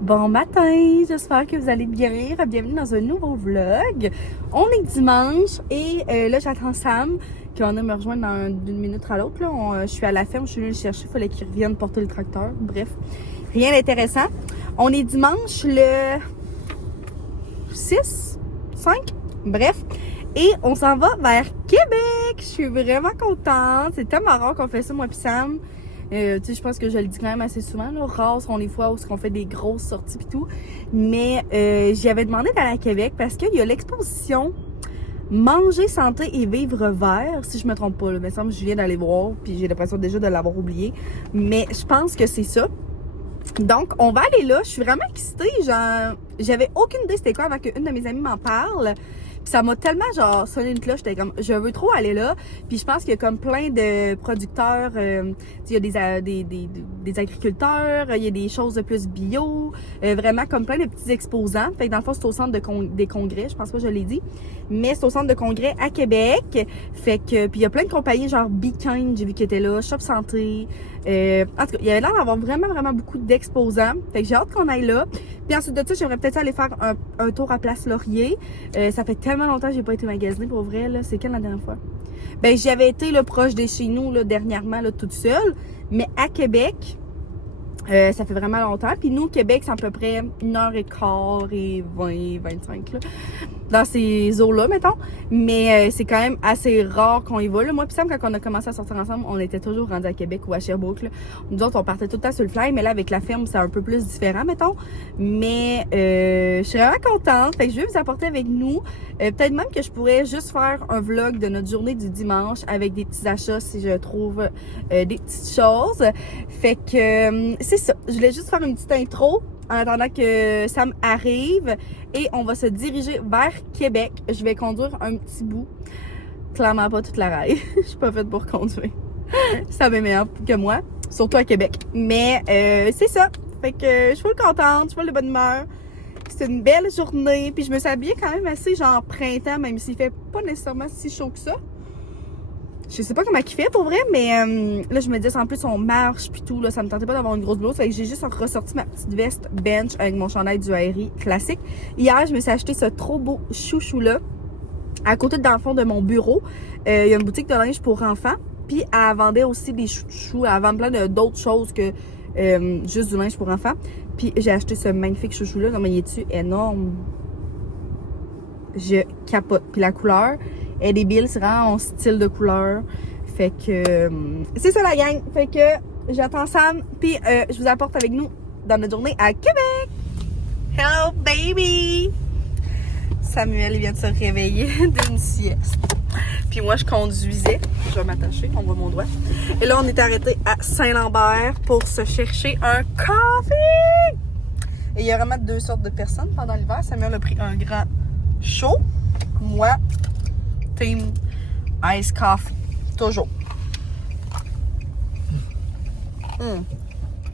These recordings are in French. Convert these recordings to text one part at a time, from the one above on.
Bon matin, j'espère que vous allez bien. Bienvenue dans un nouveau vlog. On est dimanche et là j'attends Sam qui va venir me rejoindre d'une minute à l'autre. Je suis à la ferme, je suis venue le chercher, il fallait qu'il revienne porter le tracteur. Bref, rien d'intéressant. On est dimanche le 6, 5, bref. Et on s'en va vers Québec. Je suis vraiment contente. C'est tellement rare qu'on fait ça, moi et Sam. Tu sais, je pense que je le dis quand même assez souvent, là. Rare sont les fois où on fait des grosses sorties pis tout. Mais j'y avais demandé d'aller à Québec parce qu'il y a l'exposition Manger, santé et vivre vert, si je me trompe pas. Là. Il me semble que je viens d'aller voir, puis j'ai l'impression déjà de l'avoir oublié. Mais je pense que c'est ça. Donc, on va aller là. Je suis vraiment excitée. Genre, j'avais aucune idée c'était quoi avant qu'une de mes amies m'en parle. Puis ça m'a tellement genre sonné une cloche, j'étais comme je veux trop aller là. Puis je pense qu'il y a comme plein de producteurs, il y a des agriculteurs, il y a des choses de plus bio, vraiment comme plein de petits exposants. Fait que dans le fond c'est au centre des congrès, je pense pas que je l'ai dit, mais c'est au centre de congrès à Québec. Fait que puis il y a plein de compagnies genre Be Kind, j'ai vu qu'ils étaient là, Shop Santé. En tout cas, il y avait l'air d'avoir vraiment beaucoup d'exposants. Fait que j'ai hâte qu'on aille là. Puis ensuite de ça, j'aimerais peut-être aller faire un tour à Place Laurier. Ça fait tellement longtemps que j'ai pas été magasiner pour vrai, là. C'est quand la dernière fois? Ben, j'y avais été, là, proche de chez nous, là, dernièrement, là, toute seule. Mais à Québec, ça fait vraiment longtemps. Puis nous, Québec, c'est à peu près 1h15 et 20, 25, là. Dans ces eaux-là, mettons. Mais c'est quand même assez rare qu'on y va. Là. Moi, puis Sam, quand on a commencé à sortir ensemble, on était toujours rendus à Québec ou à Sherbrooke. Là. Nous autres, on partait tout le temps sur le fly, mais là, avec la ferme, c'est un peu plus différent, mettons. Mais je suis vraiment contente. Fait que je vais vous apporter avec nous. Peut-être même que je pourrais juste faire un vlog de notre journée du dimanche avec des petits achats si je trouve des petites choses. Fait que c'est ça. Je voulais juste faire une petite intro en attendant que Sam arrive et on va se diriger vers Québec. Je vais conduire un petit bout. Clairement pas toute la raille. Je suis pas faite pour conduire. Sam est meilleur que moi, surtout à Québec. Mais c'est ça. Fait que je suis full contente, je suis full de bonne humeur. C'est une belle journée. Puis je me suis habillée quand même assez genre printemps, même s'il fait pas nécessairement si chaud que ça. Je sais pas comment il fait pour vrai, mais là je me dis en plus on marche puis tout, là, ça me tentait pas d'avoir une grosse blouse. Fait que j'ai juste ressorti ma petite veste bench avec mon chandail du Harry classique. Hier, je me suis acheté ce trop beau chouchou-là. À côté dans le fond de mon bureau, il y a une boutique de linge pour enfants. Puis elle vendait aussi des chouchous, elle vend plein d'autres choses que juste du linge pour enfants. Puis j'ai acheté ce magnifique chouchou-là. Comment il est-tu énorme? Je capote. Puis la couleur est débile, c'est vraiment mon style de couleur. Fait que c'est ça la gang. Fait que j'attends Sam, puis je vous apporte avec nous dans notre journée à Québec. Hello baby! Samuel il vient de se réveiller d'une sieste. Puis moi je conduisais. Je vais m'attacher, on voit mon doigt. Et là on est arrêté à Saint-Lambert pour se chercher un café! Et il y a vraiment deux sortes de personnes pendant l'hiver. Samuel a pris un grand chaud. Moi, team ice coffee. Toujours.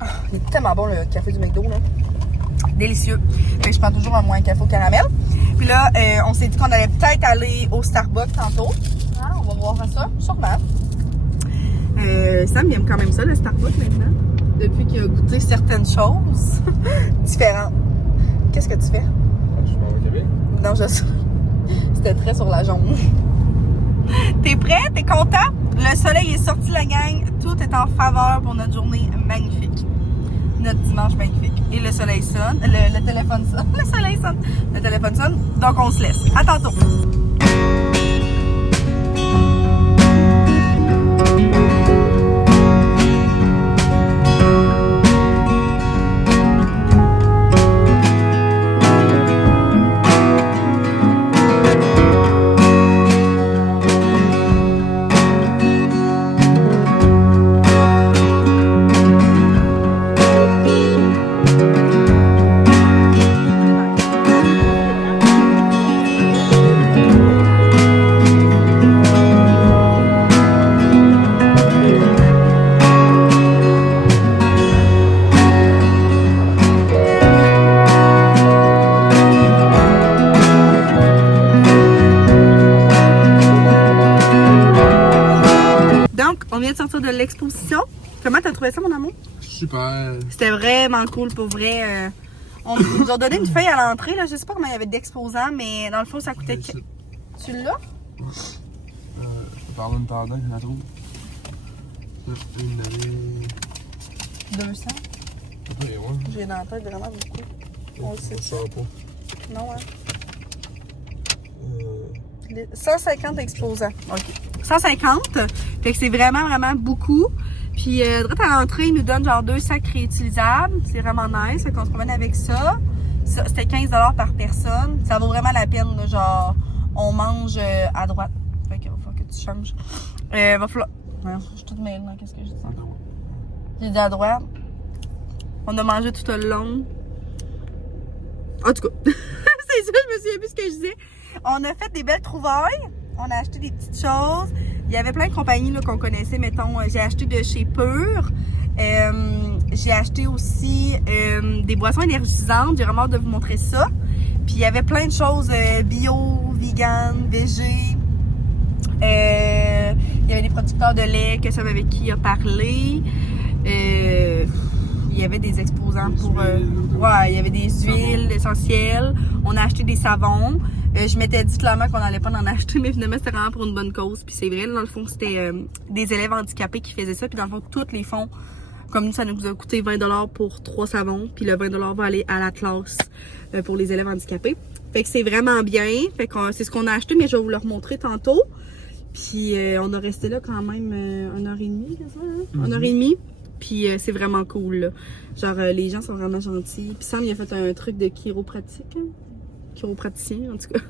Ah, il est tellement bon le café du McDo, là. Délicieux. Fait je prends toujours un moins café au caramel. Puis là, on s'est dit qu'on allait peut-être aller au Starbucks tantôt. Ah, on va voir ça, sûrement. Sam, il aime quand même ça, le Starbucks, maintenant. Depuis qu'il a goûté certaines choses différentes. Qu'est-ce que tu fais? Je m'en vais au Québec. Non, je sais. C'était très sur la jaune. T'es prêt? T'es content? Le soleil est sorti, la gang. Tout est en faveur pour notre journée magnifique. Notre dimanche magnifique. Et le soleil sonne. Le téléphone sonne. Le soleil sonne. Le téléphone sonne. Donc, on se laisse. À tantôt. De sortir de l'exposition. Comment t'as trouvé ça, mon amour? Super. C'était vraiment cool, pour vrai. Ils nous ont donné une feuille à l'entrée, là. Je sais pas comment il y avait d'exposants, mais dans le fond, ça coûtait. Tu l'as? Je peux parler une pendant, je la trouve. Une année. 200. Après, ouais. J'ai dans la tête vraiment beaucoup. On le sait. Ça va pas. Non, hein? 150 exposants. OK. 150. Fait que c'est vraiment, vraiment beaucoup. Puis, direct à l'entrée, ils nous donnent genre 2 sacs réutilisables. C'est vraiment nice. Fait qu'on se promène avec ça. C'était 15 $ par personne. Ça vaut vraiment la peine, là. Genre, on mange à droite. Fait qu'il va falloir que tu changes. Va falloir. Non, je suis toute mêlée dans qu'est-ce que je dis. J'ai dit à droite. On a mangé tout le long. En tout cas, c'est ça, je me souviens plus ce que je disais. On a fait des belles trouvailles. On a acheté des petites choses. Il y avait plein de compagnies qu'on connaissait, mettons. J'ai acheté de chez Pur. J'ai acheté aussi des boissons énergisantes. J'ai vraiment hâte de vous montrer ça. Puis il y avait plein de choses bio, vegan, végé. Il y avait des producteurs de lait que ça avec qui a parlé. Il y avait des exposants pour... ouais, il y avait des huiles essentielles. On a acheté des savons. Je m'étais dit clairement qu'on n'allait pas en acheter, mais finalement, c'était vraiment pour une bonne cause. Puis c'est vrai, dans le fond, c'était des élèves handicapés qui faisaient ça. Puis dans le fond, tous les fonds, comme nous, ça nous a coûté 20 $ pour 3 savons. Puis le 20 $ va aller à la classe pour les élèves handicapés. Fait que c'est vraiment bien. Fait que c'est ce qu'on a acheté, mais je vais vous le remontrer tantôt. Puis on a resté là quand même 1h30, c'est ça, hein? 1h30. Puis c'est vraiment cool, là. Genre, les gens sont vraiment gentils. Puis Sam, il a fait un truc de chiropratique, hein? Chiropraticien, en tout cas,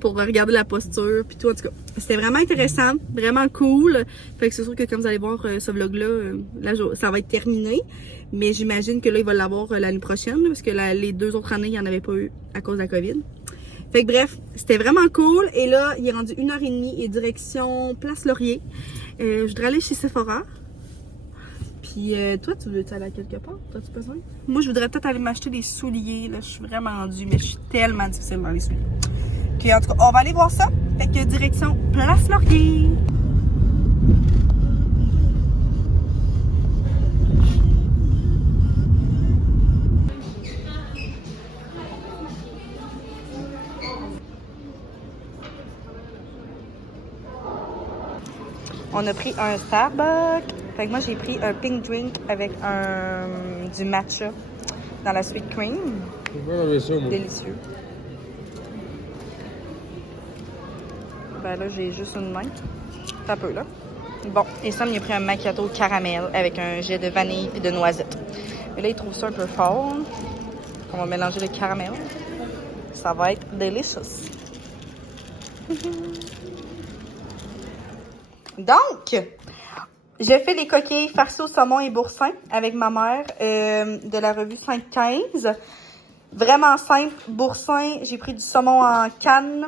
pour regarder la posture, puis tout, en tout cas. C'était vraiment intéressant, vraiment cool. Fait que c'est sûr que comme vous allez voir ce vlog-là, ça va être terminé. Mais j'imagine que là, il va l'avoir l'année prochaine, parce que les 2 autres années, il n'y en avait pas eu à cause de la COVID. Fait que bref, c'était vraiment cool. Et là, il est rendu 1h30 et direction Place Laurier. Je voudrais aller chez Sephora. Puis toi, tu veux aller à quelque part? T'as-tu besoin? Moi, je voudrais peut-être aller m'acheter des souliers. Là, je suis vraiment rendue, mais je suis tellement difficile dans les souliers. Ok, en tout cas, on va aller voir ça. Fait que direction Place Laurier. On a pris un Starbucks. Fait que moi, j'ai pris un pink drink avec du matcha dans la sweet cream. Ça, moi. Délicieux. Ben là, j'ai juste une main. Un peu, là. Bon, et Sam, il a pris un macchiato caramel avec un jet de vanille et de noisette. Mais là, il trouve ça un peu fort. On va mélanger le caramel. Ça va être délicieux. Donc, j'ai fait des coquilles farcies au saumon et boursin avec ma mère de la revue 515. Vraiment simple. Boursin, j'ai pris du saumon en canne.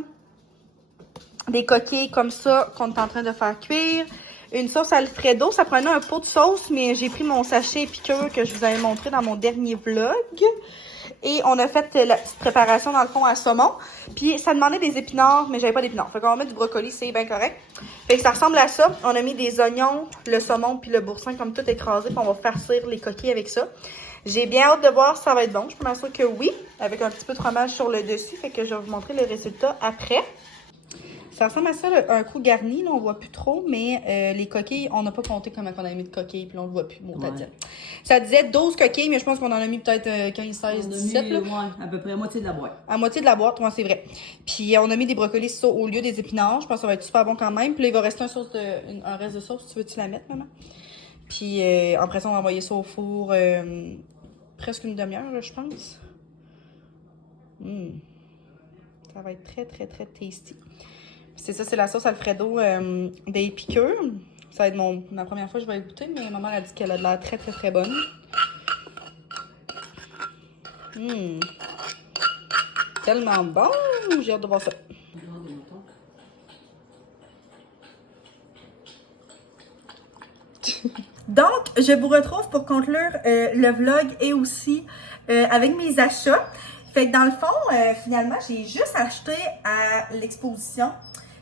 Des coquilles comme ça qu'on est en train de faire cuire. Une sauce Alfredo. Ça prenait un pot de sauce, mais j'ai pris mon sachet épicure que je vous avais montré dans mon dernier vlog. Et on a fait la petite préparation dans le fond à saumon. Puis ça demandait des épinards, mais j'avais pas d'épinards. Fait qu'on va mettre du brocoli, c'est bien correct. Fait que ça ressemble à ça. On a mis des oignons, le saumon puis le boursin comme tout écrasé. Puis on va farcir les coquilles avec ça. J'ai bien hâte de voir si ça va être bon. Je peux m'assurer que oui, avec un petit peu de fromage sur le dessus. Fait que je vais vous montrer le résultat après. Ça ressemble à ça, un coup garni, là, on voit plus trop, mais les coquilles, on n'a pas compté comment on a mis de coquilles, puis là, on ne voit plus. Bon, ouais. Ça disait 12 coquilles, mais je pense qu'on en a mis peut-être 15, 16, 17. Là. Ouais, à peu près à moitié de la boîte. À moitié de la boîte, ouais, c'est vrai. Puis on a mis des brocolis ça, au lieu des épinards. Je pense que ça va être super bon quand même. Puis là, il va rester un reste de sauce. Tu veux-tu la mettre, maman? Puis après ça, on va envoyer ça au four presque une demi-heure, je pense. Ça va être très, très, très tasty. C'est ça, c'est la sauce Alfredo des piqûres. Ça va être ma première fois que je vais goûter, mais maman a dit qu'elle a de l'air très, très, très bonne. Tellement bon! J'ai hâte de voir ça. Donc, je vous retrouve pour conclure le vlog et aussi avec mes achats. Fait que dans le fond, finalement, j'ai juste acheté à l'exposition.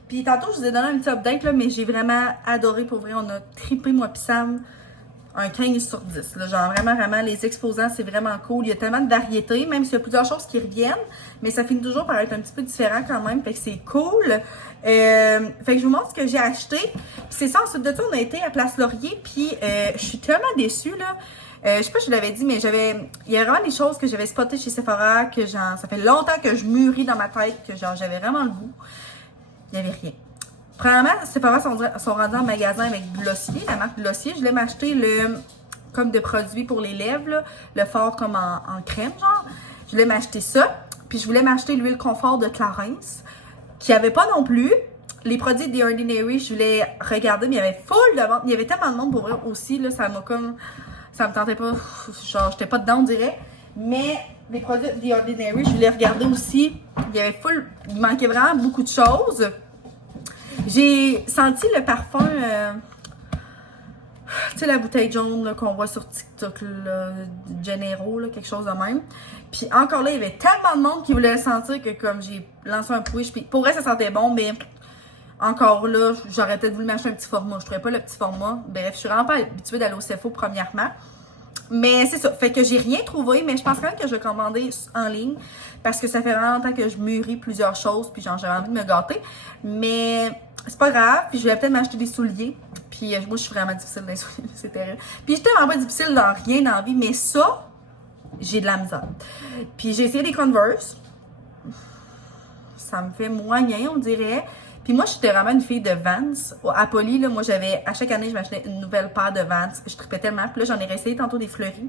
Puis tantôt, je vous ai donné un petit update, là, mais j'ai vraiment adoré pour vrai. On a trippé, moi pis Sam. un 15 sur 10. Là. Genre vraiment, les exposants, c'est vraiment cool. Il y a tellement de variétés, même s'il y a plusieurs choses qui reviennent, mais ça finit toujours par être un petit peu différent quand même, fait que c'est cool. Fait que je vous montre ce que j'ai acheté. Puis c'est ça, ensuite de ça, on a été à Place Laurier, puis je suis tellement déçue, là. Je sais pas si je l'avais dit, mais il y a vraiment des choses que j'avais spotées chez Sephora, que genre, ça fait longtemps que je mûris dans ma tête, que genre, j'avais vraiment le goût. Il n'y avait rien. Premièrement, Sephora sont rendus en magasin avec Glossier, la marque Glossier. Je voulais m'acheter le, comme de produit pour les lèvres, là, le fort comme en crème, genre. Je voulais m'acheter ça. Puis je voulais m'acheter l'huile confort de Clarins, qui n'y avait pas non plus. Les produits The Ordinary, je voulais regarder, mais il y avait full de vente. Il y avait tellement de monde pour vrai aussi, là, ça me tentait pas, genre, j'étais pas dedans, on dirait. Mais les produits The Ordinary, je voulais regarder aussi. Il y avait full, il manquait vraiment beaucoup de choses. J'ai senti le parfum, tu sais, la bouteille jaune qu'on voit sur TikTok, là, Genero, là, quelque chose de même. Puis encore là, il y avait tellement de monde qui voulait le sentir que comme j'ai lancé un push, puis pour vrai, ça sentait bon, mais encore là, j'aurais peut-être voulu m'acheter un petit format. Je trouvais pas le petit format. Bref, je suis vraiment pas habituée d'aller au CFO premièrement. Mais c'est ça. Fait que j'ai rien trouvé, mais je pense quand même que je vais commander en ligne parce que ça fait vraiment longtemps que je mûris plusieurs choses, puis genre j'avais envie de me gâter. Mais c'est pas grave, puis je vais peut-être m'acheter des souliers. Puis moi, je suis vraiment difficile dans les souliers, c'est terrible. Puis j'étais vraiment pas difficile dans rien dans la vie, mais ça, j'ai de la misère. Puis j'ai essayé des Converse. Ça me fait moyen, on dirait. Puis moi, j'étais vraiment une fille de Vans. À Poly, là, moi, à chaque année, je m'achetais une nouvelle paire de Vans. Je tripais tellement. Puis là, j'en ai réessayé tantôt des fleuris.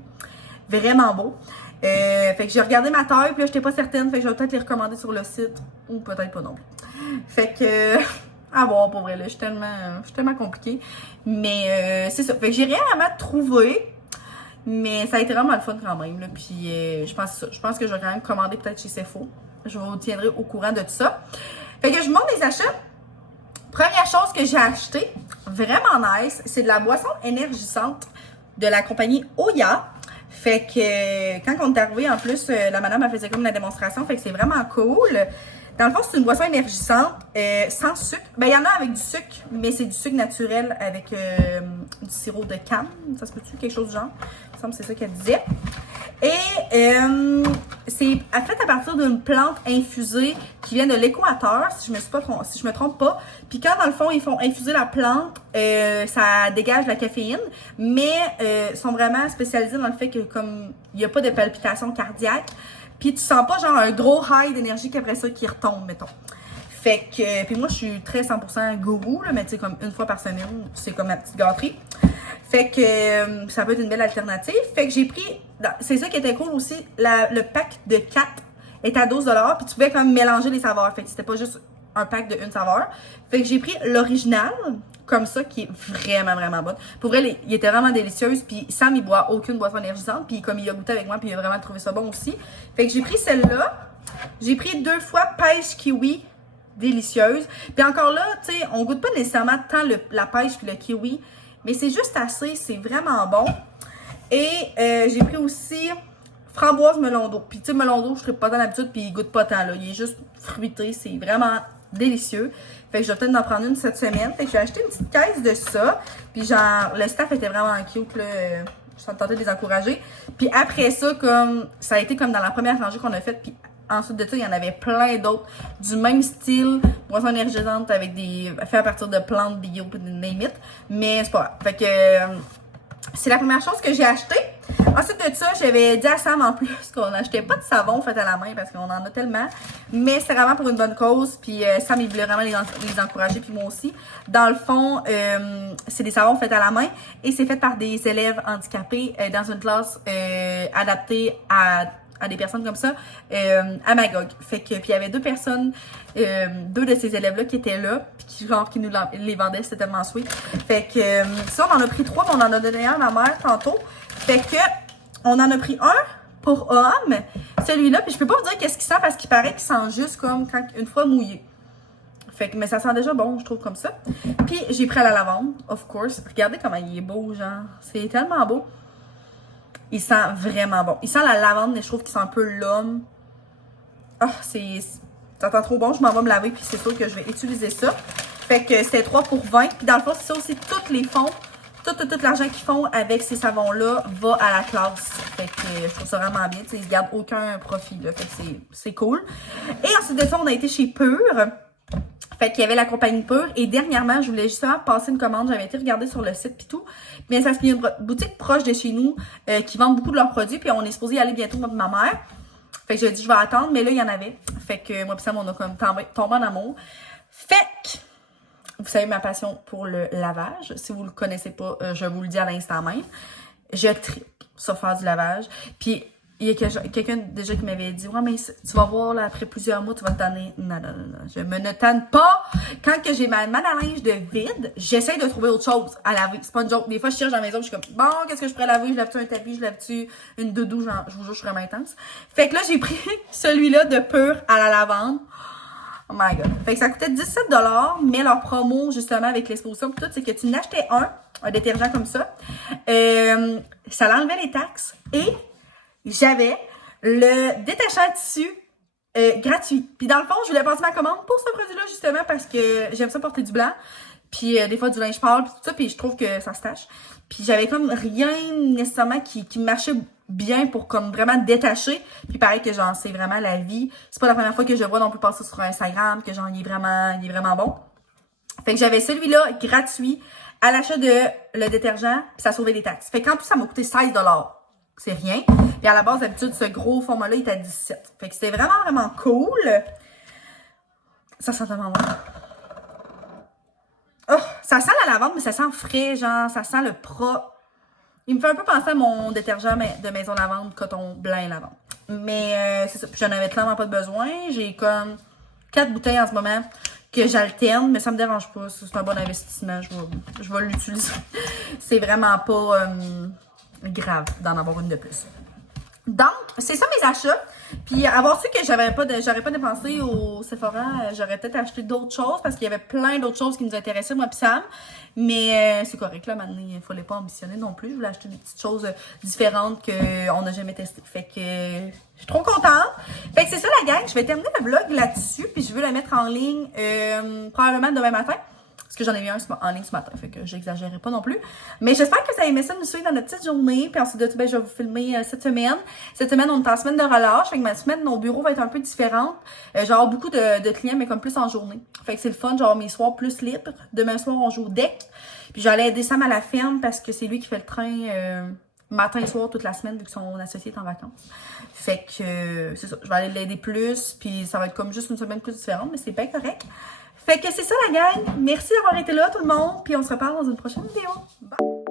Vraiment beau. Fait que j'ai regardé ma taille, puis là, j'étais pas certaine. Fait que je vais peut-être les recommander sur le site. Ou peut-être pas non plus. Fait que, à voir, pour vrai, là. Je suis tellement compliquée. Mais c'est ça. Fait que j'ai rien vraiment trouvé. Mais ça a été vraiment le fun quand même, là. Puis je pense que je vais quand même commander peut-être chez Sephora. Je vous tiendrai au courant de tout ça. Fait que je vous montre les achats. Première chose que j'ai acheté, vraiment nice, c'est de la boisson énergisante de la compagnie Oya. Fait que quand on est arrivé, en plus, la madame elle faisait comme la démonstration, fait que c'est vraiment cool. Dans le fond, c'est une boisson énergisante sans sucre. Ben, il y en a avec du sucre, mais c'est du sucre naturel avec du sirop de canne. Ça se peut-tu, quelque chose du genre? Il me semble que c'est ça qu'elle disait. Et c'est fait à partir d'une plante infusée qui vient de l'Équateur, si je me trompe pas. Puis quand, dans le fond, ils font infuser la plante, ça dégage la caféine, mais sont vraiment spécialisés dans le fait que comme il n'y a pas de palpitation cardiaque, puis tu sens pas genre un gros high d'énergie qu'après ça qui retombe, mettons. Fait que, puis moi je suis très 100% gourou, là, mais tu sais, comme une fois par semaine, c'est comme ma petite gâterie. Fait que ça peut être une belle alternative. Fait que j'ai pris, c'est ça qui était cool aussi, le pack de 4 est à 12 $, puis tu pouvais quand même mélanger les saveurs. Fait que c'était pas juste un pack de une saveur. Fait que j'ai pris l'original, comme ça, qui est vraiment bonne. Pour vrai, il était vraiment délicieuse, puis Sam, il boit aucune boisson énergisante, puis comme il a goûté avec moi, puis il a vraiment trouvé ça bon aussi. Fait que j'ai pris celle-là. J'ai pris 2 fois pêche kiwi, délicieuse. Puis encore là, tu sais, on goûte pas nécessairement tant la pêche puis le kiwi, mais c'est juste assez, c'est vraiment bon. Et j'ai pris aussi framboise melon d'eau. Puis tu sais, melon d'eau, je ne pas tant d'habitude, puis il goûte pas tant, là. Il est juste fruité, c'est vraiment délicieux. Fait que je vais peut-être en prendre une cette semaine. Fait que j'ai acheté une petite caisse de ça. Puis genre, le staff était vraiment cute, là. Je suis tentée de les encourager. Puis après ça, comme ça a été comme dans la première rangée qu'on a faite, puis ensuite de ça, il y en avait plein d'autres du même style, boisson énergisante avec fait à partir de plantes bio, name it. Mais c'est pas grave. Fait que c'est la première chose que j'ai acheté. Ensuite de ça, j'avais dit à Sam en plus qu'on n'achetait pas de savon fait à la main parce qu'on en a tellement. Mais c'est vraiment pour une bonne cause. Puis Sam, il voulait vraiment les encourager, puis moi aussi. Dans le fond, c'est des savons faits à la main et c'est fait par des élèves handicapés dans une classe adaptée à des personnes comme ça, à Magog. Fait que, puis il y avait 2 personnes, 2 de ces élèves-là qui étaient là, puis qui nous les vendaient, c'était tellement sweet. Fait que, ça, on en a pris 3, mais on en a donné un à ma mère tantôt. Fait que, on en a pris un pour homme, celui-là, puis je peux pas vous dire qu'est-ce qu'il sent parce qu'il paraît qu'il sent juste comme une fois mouillé. Fait que, mais ça sent déjà bon, je trouve, comme ça. Puis j'ai pris à la lavande, of course. Regardez comment il est beau, genre. C'est tellement beau. Il sent vraiment bon. Il sent la lavande, mais je trouve qu'il sent un peu l'homme. Ah, ça sent trop bon. Je m'en vais me laver, puis c'est sûr que je vais utiliser ça. Fait que c'est 3 pour 20. Puis dans le fond, c'est ça aussi, tous les fonds tout l'argent qu'ils font avec ces savons-là va à la classe. Fait que je trouve ça vraiment bien. T'sais, ils gardent aucun profit, là. Fait que c'est cool. Et ensuite de ça, on a été chez Pur. Fait qu'il y avait la compagnie Pur. Et dernièrement, je voulais justement passer une commande. J'avais été regarder sur le site pis tout. Mais ça c'est une boutique proche de chez nous qui vend beaucoup de leurs produits. Puis on est supposé y aller bientôt avec ma mère. Fait que j'ai dit je vais attendre. Mais là, il y en avait. Fait que moi pis Sam, on a comme tombé en amour. Fait que vous savez ma passion pour le lavage. Si vous le connaissez pas, je vous le dis à l'instant même. Je tripe sur faire du lavage. Puis il y a quelqu'un déjà qui m'avait dit « Ouais, mais tu vas voir, là, après plusieurs mois, tu vas te tanner. » Non. Je me ne tanne pas. Quand que j'ai ma main à linge de vide, j'essaie de trouver autre chose à laver. C'est pas une joke. Des fois, je cherche dans la maison, je suis comme « Bon, qu'est-ce que je pourrais laver? Je lave-tu un tapis? Je lave-tu une doudou? » Genre, je vous jure, je suis vraiment intense. Fait que là, j'ai pris celui-là de Pur à la lavande. Oh my god. Fait que ça coûtait 17 $, mais leur promo, justement, avec l'exposition tout, c'est que tu n'achetais un détergent comme ça. Ça l'enlevait les taxes et j'avais le détachant tissu gratuit. Puis dans le fond, je voulais passer ma commande pour ce produit-là, justement, parce que j'aime ça porter du blanc. Puis des fois, du linge pâle, puis tout ça, puis je trouve que ça se tache. Puis j'avais comme rien nécessairement qui marchait bien pour comme vraiment détacher. Puis pareil que genre, c'est vraiment la vie. C'est pas la première fois que je vois non plus passer sur Instagram, que genre, il est vraiment bon. Fait que j'avais celui-là gratuit à l'achat de le détergent, puis ça sauvait les taxes. Fait qu'en plus, ça m'a coûté 16 $. C'est rien. Puis à la base, d'habitude, ce gros format-là, il est à 17. Fait que c'était vraiment cool. Ça sent tellement bon. Oh, ça sent la lavande, mais ça sent frais, genre, ça sent le propre. Il me fait un peu penser à mon détergent de maison lavande, coton blanc et lavande. Mais c'est ça. Puis j'en avais clairement pas de besoin. J'ai comme 4 bouteilles en ce moment que j'alterne, mais ça me dérange pas. C'est un bon investissement. Je vais l'utiliser. C'est vraiment pas grave d'en avoir une de plus. Donc, c'est ça mes achats. Puis avoir su que j'aurais pas dépensé au Sephora, j'aurais peut-être acheté d'autres choses parce qu'il y avait plein d'autres choses qui nous intéressaient, moi pis Sam. Mais c'est correct, là, maintenant, il fallait pas ambitionner non plus. Je voulais acheter des petites choses différentes qu'on n'a jamais testées. Fait que je suis trop contente. Fait que c'est ça la gang, je vais terminer le vlog là-dessus. Puis je veux le mettre en ligne probablement demain matin. Parce que j'en ai mis un en ligne ce matin, fait que j'exagérais pas non plus. Mais j'espère que ça a aimé ça nous suivre dans notre petite journée. Puis ensuite de tout, ben, je vais vous filmer cette semaine. Cette semaine, on est en semaine de relâche. Fait que ma semaine, mon bureau va être un peu différente. J'aurai beaucoup de clients, mais comme plus en journée. Fait que c'est le fun, genre mes soirs plus libres. Demain soir, on joue au deck. Puis j'allais aider Sam à la ferme parce que c'est lui qui fait le train matin et soir toute la semaine vu que son associé est en vacances. Fait que c'est ça, je vais aller l'aider plus. Puis ça va être comme juste une semaine plus différente, mais c'est bien correct. Fait que c'est ça la gang. Merci d'avoir été là tout le monde. Puis on se reparle dans une prochaine vidéo. Bye!